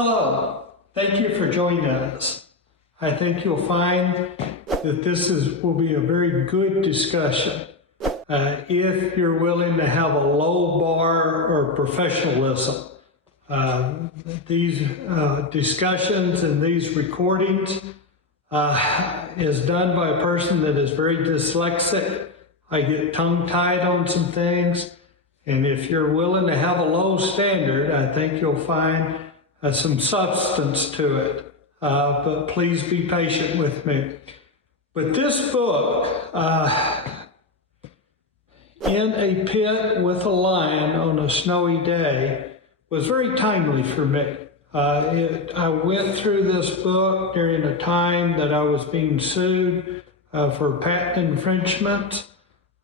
Hello, thank you for joining us. I think you'll find that will be a very good discussion if you're willing to have a low bar or professionalism. These discussions and these recordings is done by a person that is very dyslexic. I get tongue-tied on some things, and if you're willing to have a low standard, I think you'll find some substance to it, but please be patient with me. But this book, In a Pit with a Lion on a Snowy Day, was very timely for me. I went through this book during a time that I was being sued for patent infringement,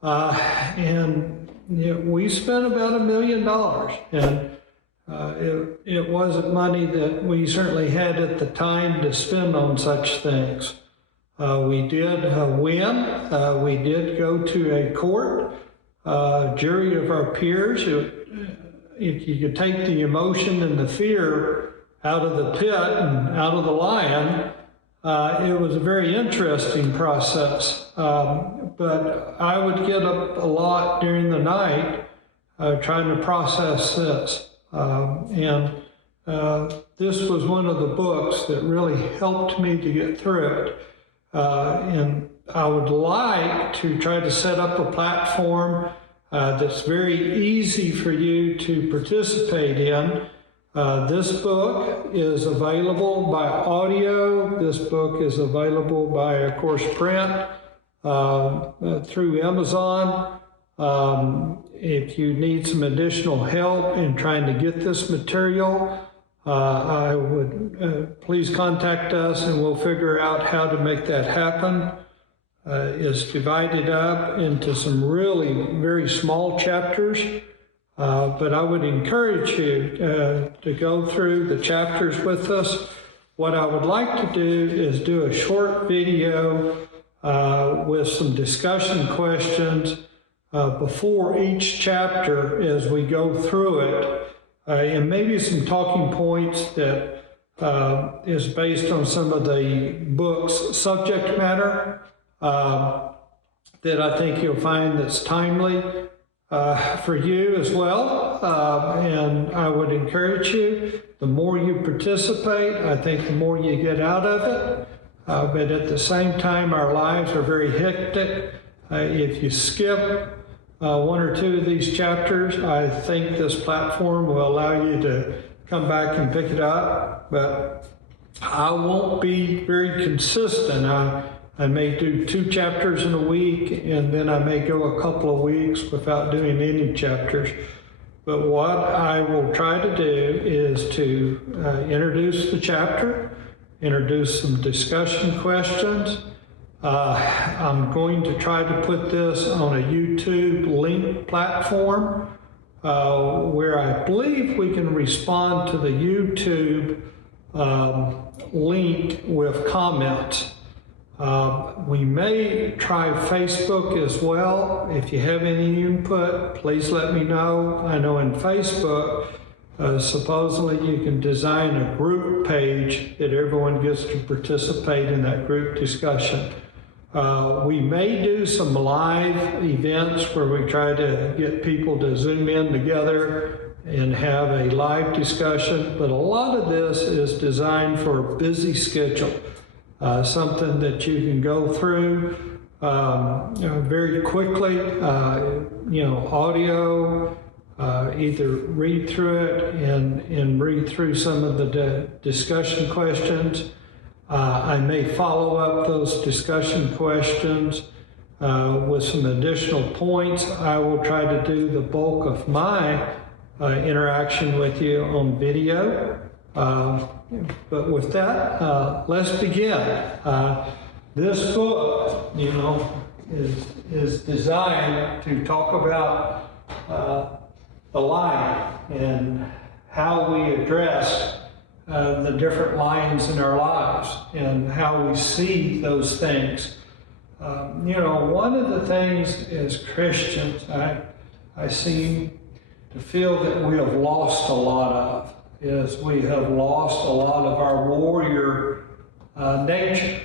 and we spent about $1 million, and it wasn't money that we certainly had at the time to spend on such things. We did win. We did go to a court, jury of our peers. If you could take the emotion and the fear out of the pit and out of the lion, it was a very interesting process. But I would get up a lot during the night trying to process this. This was one of the books that really helped me to get through it. And I would like to try to set up a platform that's very easy for you to participate in. This book is available by audio. This book is available by, of course, print through Amazon. If you need some additional help in trying to get this material, I would please contact us and we'll figure out how to make that happen. It's divided up into some really very small chapters, but I would encourage you to go through the chapters with us. What I would like to do is do a short video with some discussion questions before each chapter as we go through it, and maybe some talking points that is based on some of the book's subject matter that I think you'll find that's timely for you as well. And I would encourage you, the more you participate, I think the more you get out of it. But at the same time, our lives are very hectic. If you skip one or two of these chapters, I think this platform will allow you to come back and pick it up, but I won't be very consistent. I may do 2 chapters in a week, and then I may go a couple of weeks without doing any chapters. But what I will try to do is to introduce the chapter, introduce some discussion questions. I'm going to try to put this on a YouTube link platform where I believe we can respond to the YouTube link with comments. We may try Facebook as well. If you have any input, please let me know. I know in Facebook, supposedly you can design a group page that everyone gets to participate in that group discussion. We may do some live events where we try to get people to Zoom in together and have a live discussion, but a lot of this is designed for a busy schedule, something that you can go through very quickly, audio, either read through it and read through some of the discussion questions. I may follow up those discussion questions with some additional points. I will try to do the bulk of my interaction with you on video. But with that, let's begin. This book, is designed to talk about the lion and how we address the different lions in our lives and how we see those things. One of the things as Christians I seem to feel that we have lost a lot of is we have lost a lot of our warrior nature.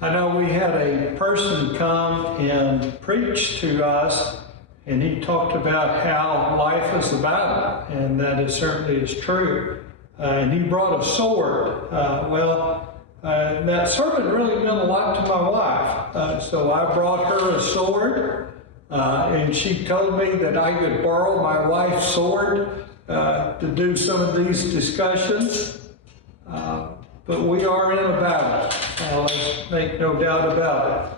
I know we had a person come and preach to us, and he talked about how life is a battle, and that it certainly is true. And he brought a sword. That sermon really meant a lot to my wife. So I brought her a sword, and she told me that I could borrow my wife's sword to do some of these discussions. But we are in a battle. Let's make no doubt about it.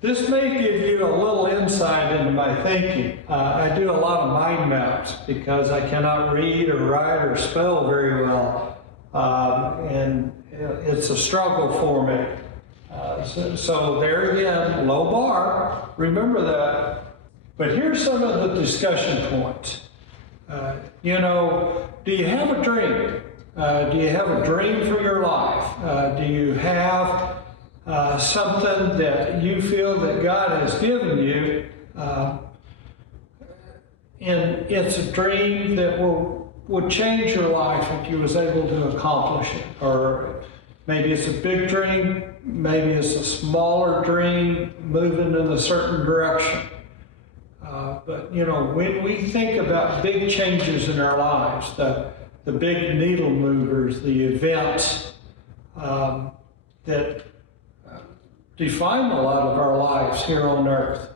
This may give you a little insight into my thinking. I do a lot of mind maps because I cannot read or write or spell very well. And it's a struggle for me. So there again, low bar, remember that. But here's some of the discussion points. Do you have a dream? Do you have a dream for your life? Do you have something that you feel that God has given you, and it's a dream that would change your life if you was able to accomplish it? Or maybe it's a big dream, maybe it's a smaller dream moving in a certain direction. But when we think about big changes in our lives, the big needle movers, the events that define a lot of our lives here on earth,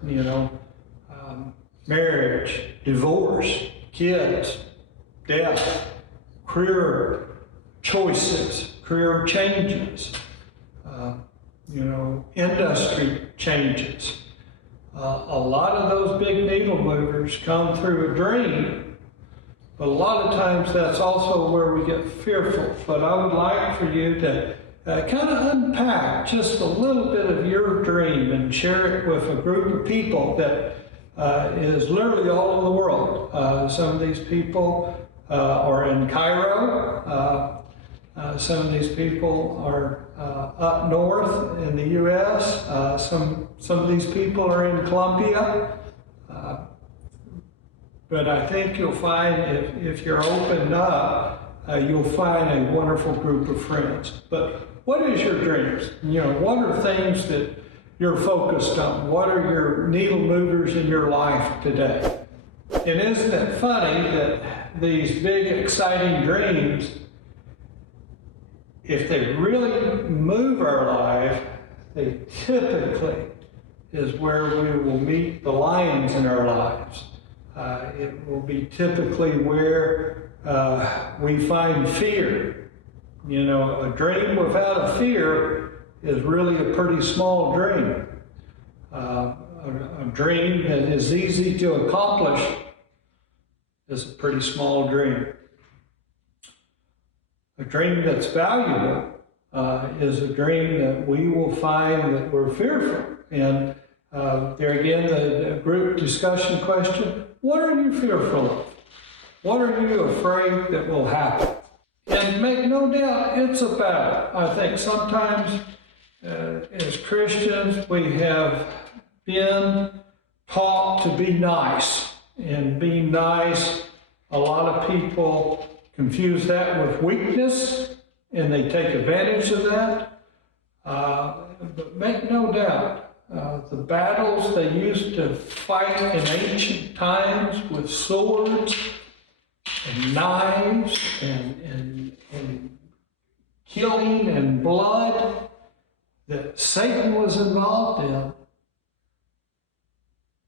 marriage, divorce, kids, death, career choices, career changes, industry changes. A lot of those big needle movers come through a dream, but a lot of times that's also where we get fearful. But I would like for you to kind of unpack just a little bit of your dream and share it with a group of people that is literally all over the world. Some of these people are in Cairo. Some of these people are up north in the U.S. Some of these people are in Colombia. But I think you'll find if you're opened up, you'll find a wonderful group of friends. But what is your dreams? What are things that you're focused on? What are your needle movers in your life today? And isn't it funny that these big, exciting dreams, if they really move our life, they typically is where we will meet the lions in our lives. It will be typically where we find fear. A dream without a fear is really a pretty small dream. A dream that is easy to accomplish is a pretty small dream. A dream that's valuable is a dream that we will find that we're fearful. And there again, the group discussion question, what are you fearful of? What are you afraid that will happen? And make no doubt, it's a battle. I think sometimes as Christians, we have been taught to be nice. And being nice, a lot of people confuse that with weakness, and they take advantage of that. But make no doubt, the battles they used to fight in ancient times with swords and knives and killing and blood that Satan was involved in,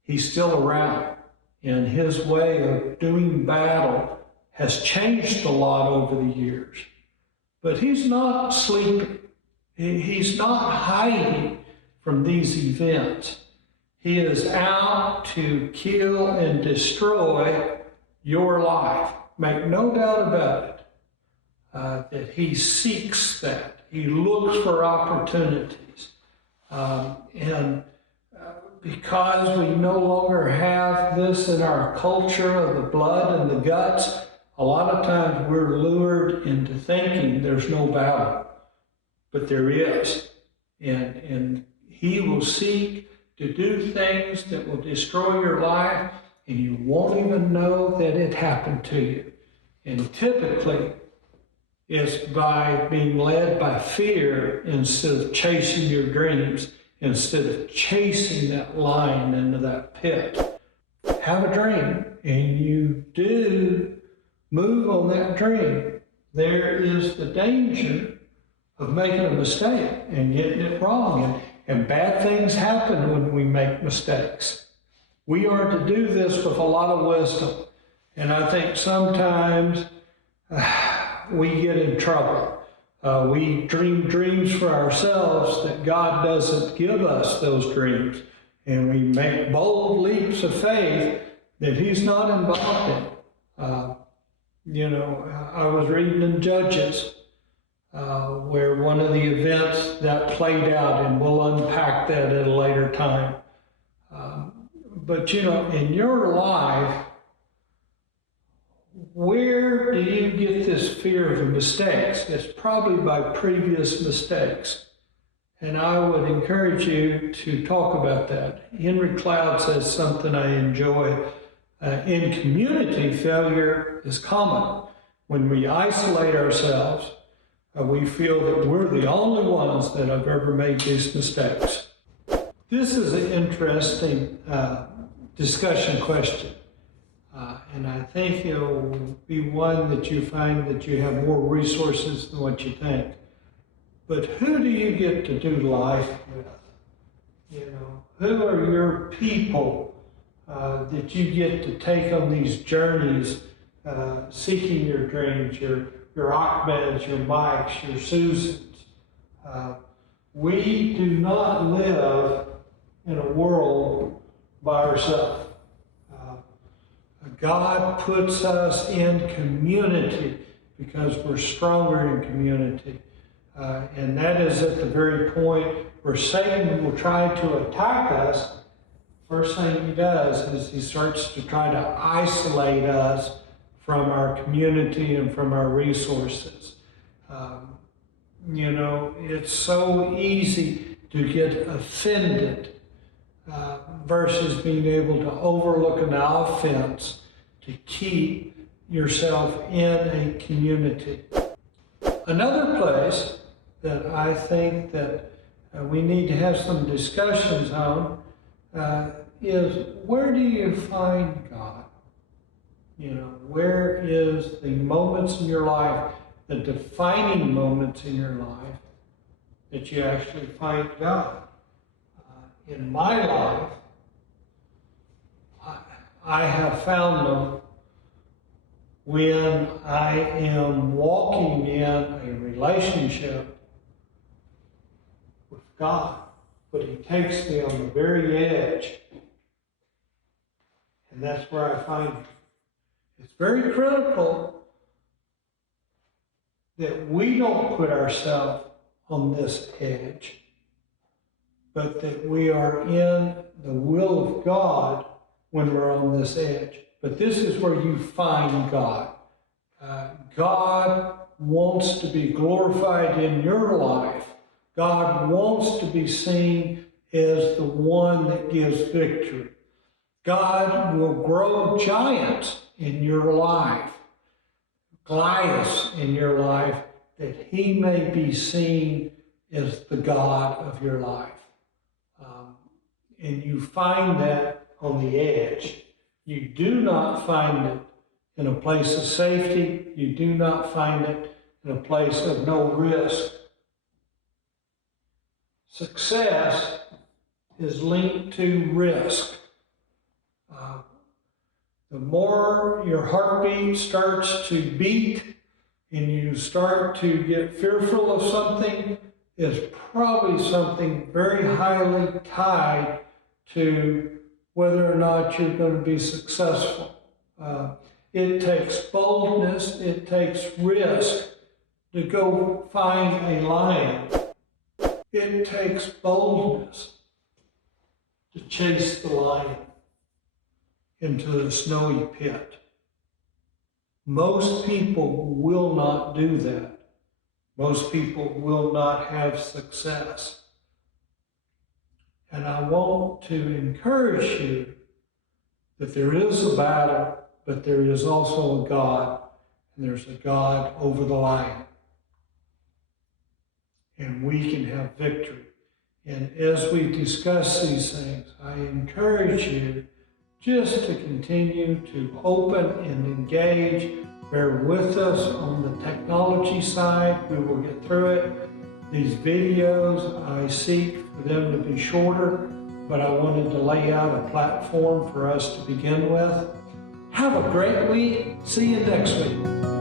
he's still around. And his way of doing battle has changed a lot over the years. But he's not sleeping. He's not hiding from these events. He is out to kill and destroy your life. Make no doubt about it, that he seeks that. He looks for opportunities. Because we no longer have this in our culture of the blood and the guts, a lot of times we're lured into thinking there's no battle, but there is. And he will seek to do things that will destroy your life, and you won't even know that it happened to you. And typically, It's by being led by fear instead of chasing your dreams, instead of chasing that lion into that pit. Have a dream, and you do move on that dream. There is the danger of making a mistake and getting it wrong, and bad things happen when we make mistakes. We are to do this with a lot of wisdom, and I think sometimes we get in trouble. We dream dreams for ourselves that God doesn't give us those dreams, and we make bold leaps of faith that He's not involved in. I was reading in Judges where one of the events that played out, and we'll unpack that at a later time. But in your life, where do you get this fear of the mistakes? It's probably by previous mistakes. And I would encourage you to talk about that. Henry Cloud says something I enjoy. In community, failure is common. When we isolate ourselves, we feel that we're the only ones that have ever made these mistakes. This is an interesting discussion question. And I think it will be one that you find that you have more resources than what you think. But who do you get to do life with? Who are your people that you get to take on these journeys, seeking your dreams, your Ahmeds, your Mikes, your Susans? We do not live in a world by ourselves. God puts us in community because we're stronger in community. And that is at the very point where Satan will try to attack us. First thing he does is he starts to try to isolate us from our community and from our resources. It's so easy to get offended versus being able to overlook an offense to keep yourself in a community. Another place that I think that we need to have some discussions on is, where do you find God? Where is the moments in your life, the defining moments in your life, that you actually find God? In my life, I have found them when I am walking in a relationship with God, but He takes me on the very edge, and that's where I find Him. It's very critical that we don't put ourselves on this edge, but that we are in the will of God when we're on this edge. But this is where you find God. God wants to be glorified in your life. God wants to be seen as the one that gives victory. God will grow giants in your life, Goliaths in your life, that He may be seen as the God of your life. And you find that on the edge. You do not find it in a place of safety. You do not find it in a place of no risk. Success is linked to risk. The more your heartbeat starts to beat and you start to get fearful of something, is probably something very highly tied to whether or not you're going to be successful. It takes boldness, it takes risk to go find a lion. It takes boldness to chase the lion into the snowy pit. Most people will not do that. Most people will not have success. And I want to encourage you that there is a battle, but there is also a God, and there's a God over the lion. and we can have victory. And as we discuss these things, I encourage you just to continue to open and engage. Bear with us on the technology side. We will get through it. These videos, I seek for them to be shorter, but I wanted to lay out a platform for us to begin with. Have a great week. See you next week.